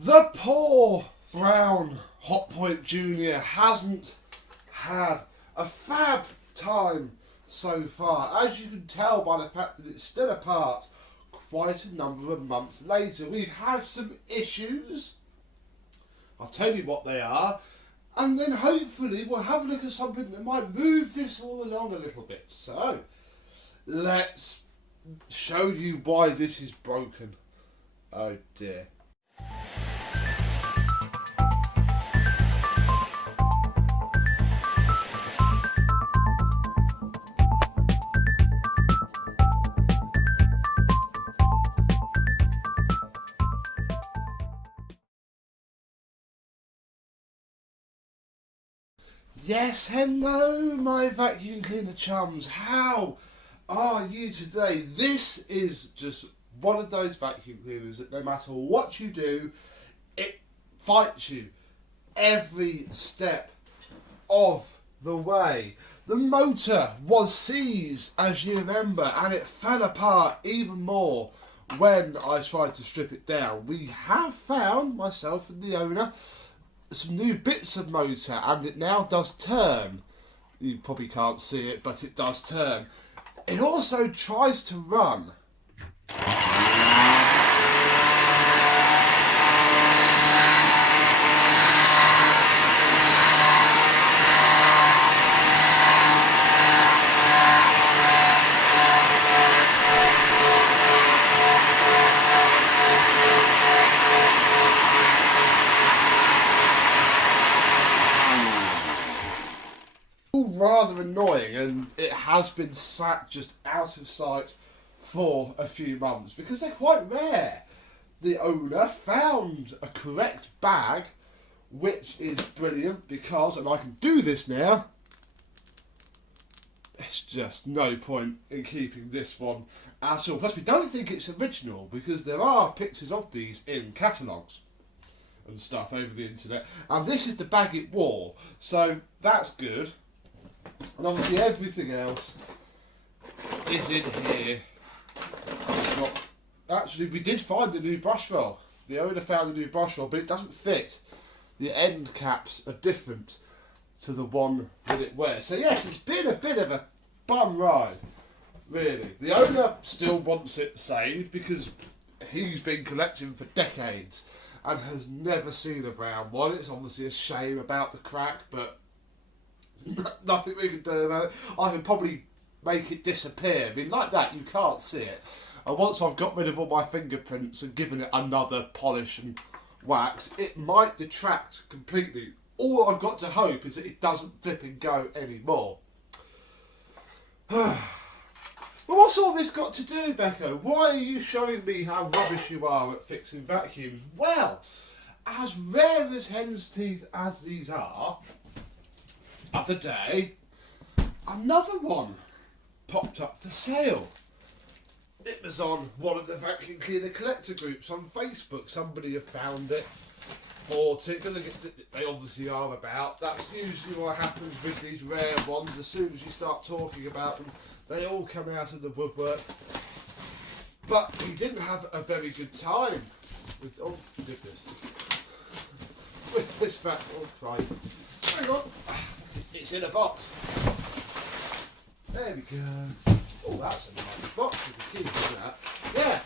The poor brown Hotpoint Junior hasn't had a fab time so far, as you can tell by the fact that it's still apart quite a number of months later. We've had some issues, I'll tell you what they are, and then hopefully we'll have a look at something that might move this all along a little bit. So, let's show you why this is broken. Oh dear. Yes, hello my vacuum cleaner chums, how are you today? This is just one of those vacuum cleaners that no matter what you do, it fights you every step of the way. The motor was seized, as you remember, and it fell apart even more when I tried to strip it down. We have found, myself and the owner, some new bits of motor, and it now does turn. You probably can't see it, but it does turn. It also tries to run. Rather annoying, and it has been sat just out of sight for a few months because they're quite rare. The owner found a correct bag, which is brilliant because, and I can do this now, there's just no point in keeping this one at all. Plus we don't think it's original because there are pictures of these in catalogues and stuff over the internet, and this is the bag it wore, so that's good. And obviously everything else is in here. Actually, we did find the new brush roll. The owner found the new brush roll, but it doesn't fit. The end caps are different to the one that it wears. So yes, it's been a bit of a bum ride, really. The owner still wants it saved because he's been collecting for decades and has never seen a brown one. It's obviously a shame about the crack, but nothing we can do about it. I can probably make it disappear. I mean, like that, you can't see it. And once I've got rid of all my fingerprints and given it another polish and wax, it might detract completely. All I've got to hope is that it doesn't flip and go anymore. Well, what's all this got to do, Becco? Why are you showing me how rubbish you are at fixing vacuums? Well, as rare as hen's teeth as these are, other day, another one popped up for sale. It was on one of the vacuum cleaner collector groups on Facebook. Somebody have found it, bought it. They obviously are about. That's usually what happens with these rare ones. As soon as you start talking about them, they all come out of the woodwork. But he didn't have a very good time with, oh goodness, with this vacuum. Oh, right. Hang on. It's in a box. There we go. Oh, that's a nice box with the key for that. Yeah,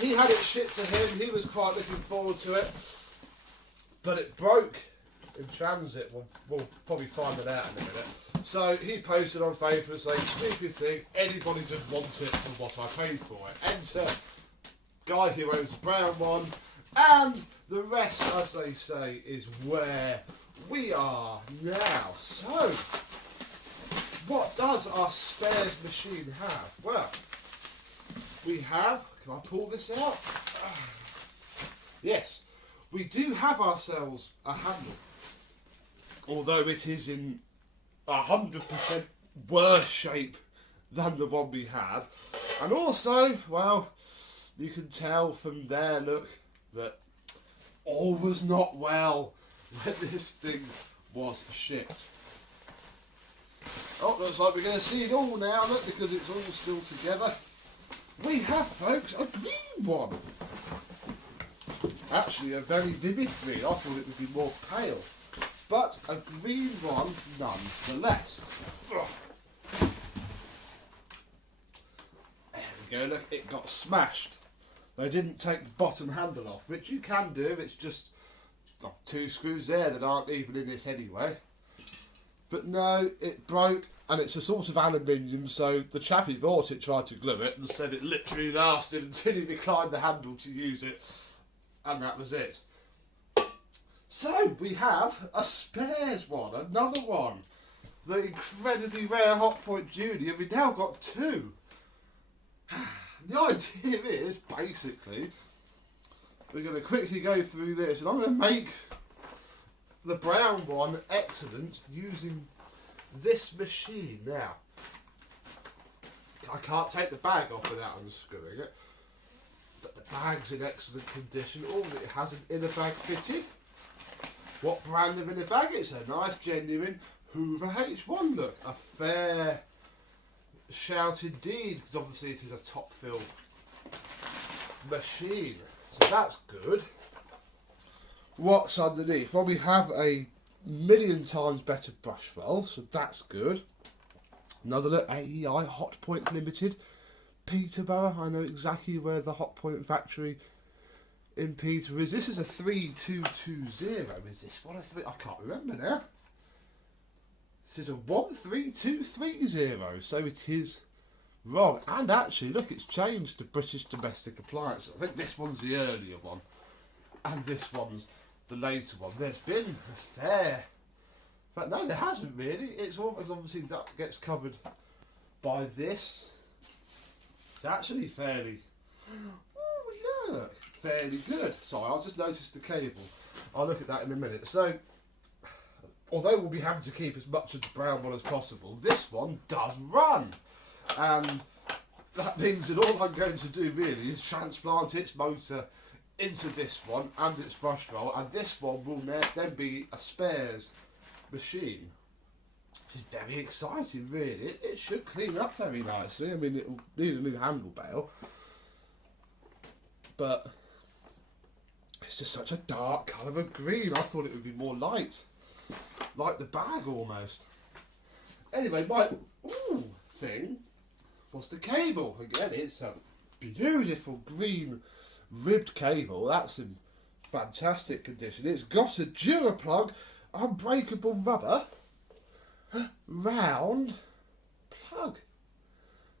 he had it shipped to him. He was quite looking forward to it. But it broke in transit. We'll probably find it out in a minute. So he posted on Facebook saying, stupid thing, anybody just wants it for what I paid for it. Enter guy who owns the brown one. And the rest, as they say, is where we are now. So, what does our spares machine have? Well, we have, can I pull this out? Yes, we do have ourselves a handle. Although it is in 100% worse shape than the one we had. And also, well, you can tell from their look that all was not well when this thing was shipped. Oh, looks like we're going to see it all now, look, because it's all still together. We have, folks, a green one. Actually, a very vivid green. I thought it would be more pale, but a green one nonetheless. There we go. Look, it got smashed. They didn't take the bottom handle off, which you can do. It's just 2 screws there that aren't even in it anyway. But no, it broke, and it's a sort of aluminium, so the chap who bought it tried to glue it and said it literally lasted until he reclined the handle to use it, and that was it. So we have a spares one, another one. The incredibly rare Hotpoint Junior. We've now got 2. The idea is, basically, we're going to quickly go through this, and I'm going to make the brown one excellent using this machine. Now, I can't take the bag off without unscrewing it, but the bag's in excellent condition. All it has an inner bag fitted. What brand of inner bag? It's a nice, genuine Hoover H1 look. A fair shout indeed, because obviously it is a top fill machine, so that's good. What's underneath? Well, we have a million times better brush roll, so that's good. Another look, AEI Hotpoint Limited, Peterborough. I know exactly where the Hotpoint factory in Peterborough is. This is a 3220. Is this what I can't remember now. This is a 13230, so it is wrong. And actually, look, it's changed to British Domestic Appliance. I think this one's the earlier one, and this one's the later one. There's been a fair, but no, there hasn't really. It's always, obviously that gets covered by this. It's actually fairly, oh look, fairly good. Sorry, I just noticed the cable. I'll look at that in a minute. So, although we'll be having to keep as much of the brown one as possible, this one does run. And that means that all I'm going to do really is transplant its motor into this one and its brush roll, and this one will then be a spares machine. Which is very exciting really. It should clean up very nicely. I mean, it'll need a new handle bail, but it's just such a dark colour of green. I thought it would be more light, like the bag almost. Anyway, my thing was the cable. Again, it's a beautiful green ribbed cable. That's in fantastic condition. It's got a Duraplug unbreakable rubber round plug.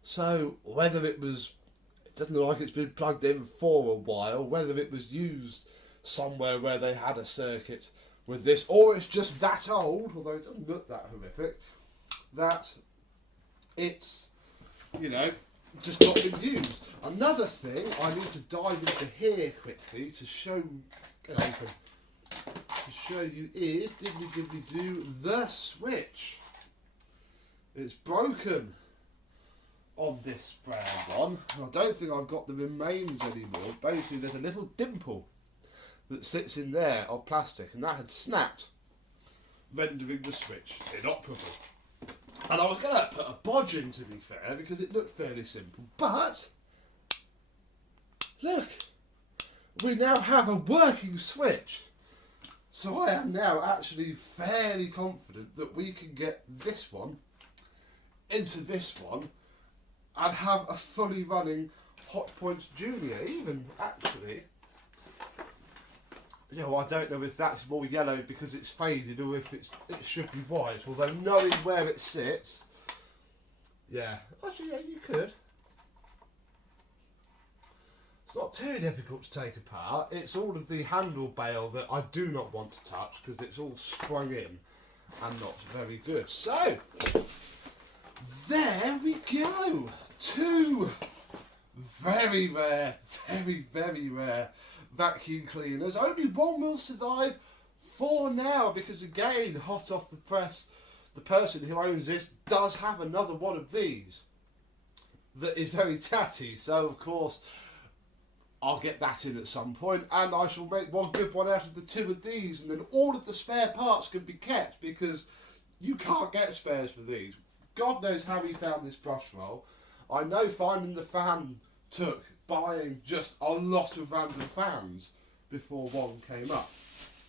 So whether it doesn't look like it's been plugged in for a while, whether it was used somewhere where they had a circuit with this, or it's just that old, although it doesn't look that horrific, that it's, you know, just not been used. Another thing I need to dive into here quickly to show, get open, to show you is, diddly-diddly-do, the switch. It's broken on this brown one. I don't think I've got the remains anymore. Basically, there's a little dimple that sits in there of plastic, and that had snapped, rendering the switch inoperable. And I was going to put a bodge in, to be fair, because it looked fairly simple. But, look, we now have a working switch. So I am now actually fairly confident that we can get this one into this one and have a fully running Hotpoint Junior. Even, actually, you know, I don't know if that's more yellow because it's faded or if it should be white, although knowing where it sits, yeah, actually, yeah, you could. It's not too difficult to take apart. It's all of the handle bail that I do not want to touch because it's all sprung in and not very good. So, there we go. 2 very rare, very rare vacuum cleaners. Only one will survive for now because, again, hot off the press, the person who owns this does have another one of these that is very tatty. So, of course, I'll get that in at some point, and I shall make one good one out of the 2 of these, and then all of the spare parts can be kept because you can't get spares for these. God knows how he found this brush roll. I know finding the fan took buying just a lot of random fans before one came up.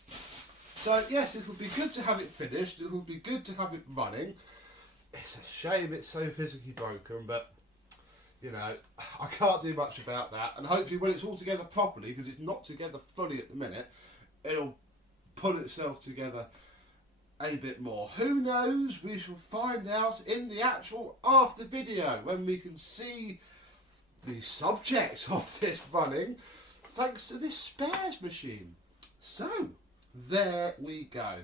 So yes, it'll be good to have it finished, it'll be good to have it running. It's a shame it's so physically broken, but you know, I can't do much about that, and hopefully when it's all together properly, because it's not together fully at the minute, it'll pull itself together a bit more. Who knows? We shall find out in the actual after video when we can see the subject of this running thanks to this spares machine. So there we go.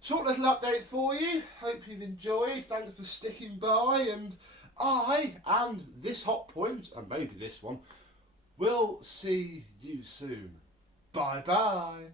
Short little update for you. Hope you've enjoyed. Thanks for sticking by, and I and this Hotpoint, and maybe this one, will see you soon. Bye bye.